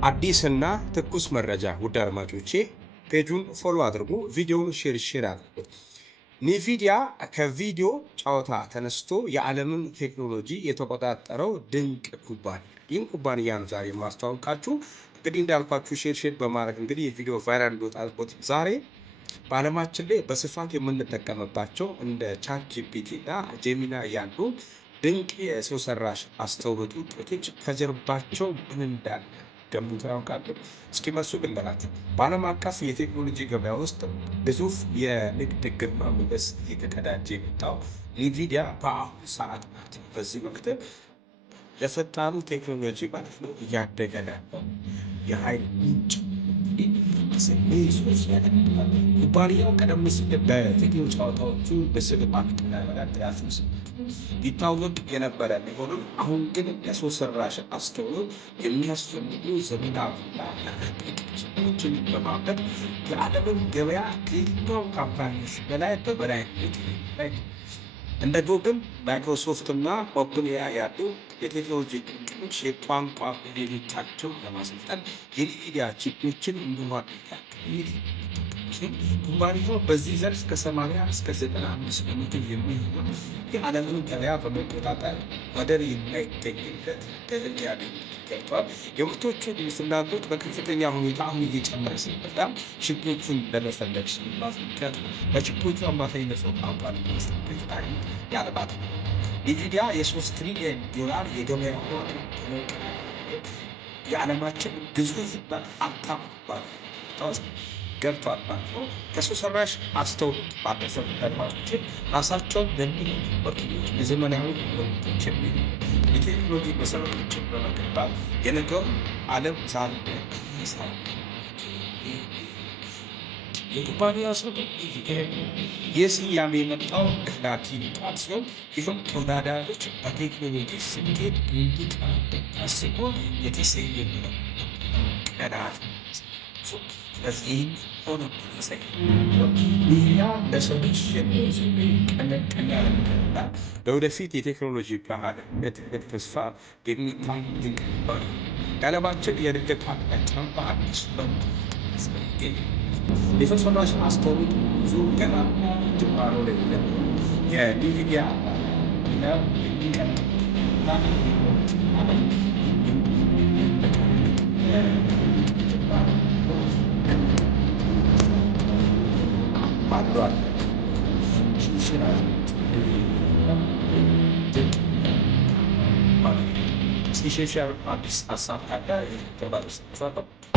አዲስና ትኩስ መረጃ ውድ አድማጮቼ ፔጁን ፎሎ አድርጉ፣ ቪዲዮውን ሼር አድርጉ። ኒቪዲያ ከቪዲዮ ጨዋታ ተነስቶ የዓለምን ቴክኖሎጂ የተቆጣጠረው ድንቅ ኩባንያ። ይህን ኩባንያ ነው ዛሬ ማስተዋወቃችሁ። እንግዲህ እንዳልኳችሁ ሼር በማድረግ እንግዲህ የቪዲዮ ቫይራል ሊወጣበት ዛሬ በዓለማችን ላይ በስፋት የምንጠቀምባቸው እንደ ቻት ጂፒቲ እና ጄሚና ያሉ ድንቅ የሰው ሰራሽ አስተውሎት ውጤቶች ከጀርባቸው ምን እንዳለ ገምተው ያውቃሉ? እስኪ መልሱ ልንገራችሁ። በዓለም አቀፍ የቴክኖሎጂ ገበያ ውስጥ ግዙፍ የንግድ ግርማ ሞገስ የተቀዳጀ የመጣው ኒቪዲያ በአሁኑ ሰዓት ናት። በዚህ ወቅት ለፈጣኑ ቴክኖሎጂ ማለት ነው እያደገ ያለው የኃይል ምንጭ ኩባንያው ቀደም ሲል በቪዲዮ ጨዋታዎቹ በስዕል ማቅረብና በዳታ ይታወቅ የነበረ ቢሆንም አሁን ግን ለሰው ሰራሽ አስተውሎት የሚያስፈልጉ ዘመናዊና አፕሊኬሽኖችን በማምረት የዓለምን ገበያ ከየትኛውም ካምፓኒዎች በላይ በበላይነት ላይ እንደ ጉግል፣ ማይክሮሶፍት እና ኦፕን ኤአይ ያሉ የቴክኖሎጂ ድርጅቶች የቋንቋ ሞዴሎቻቸውን ለማሰልጠን የኒቪዲያ ቺፖችን እንዲማሩ ኩባንያው በዚህ ዘርፍ ከ80 እስከ 95 በመቶ የሚሆን የዓለምን ገበያ በመቆጣጠር ወደር የማይገኝለት ደረጃ ላይ ገብቷል። የምርቶቹን ፍላጎት በከፍተኛ ሁኔታ አሁን እየጨመረ ሲመጣ ችግሮቹን ለመፈለግ ሲባል በችግሮቹ አማካኝነት ነው ቋንቋ ለማስጠበቅ ያለባት ኒቪዲያ የ3 ትሪሊየን ዶላር የገበያ የዓለማችን ግዙፍ ሀብታም ኩባንያ ገብቷል ማለት ነው። ከሰው ሰራሽ አስተውሎት ባለፈ ተግባሮችን ራሳቸውን በሚጠብቁ የዘመናዊ ሮቦቶች የቴክኖሎጂ መሰረቶችን በመገንባት የነገውን ዓለም ዛሬ ይሰራል። የኩባንያው ስም የስያሜ የመጣው ከላቲን ቃል ሲሆን ይህም ተወዳዳሪዎች በቴክኖሎጂ ስኬት እንዲቀናሱ የተሰየመ ነው። ቀናት በዚህም ሆነ ለሰዎች ቀነቀን ያለና ለወደፊት የቴክኖሎጂ ባህል እድገት ተስፋ የሚታይ ድንቅ የዓለማችን የእድገት አቅጣጫ በአዲስ መልክ የሰው ሰራሽ አስተውሎት ብዙ ገና ጅማሮ ላይ ነው። የኒቪዲያ አዲስ ሀሳብ ካለ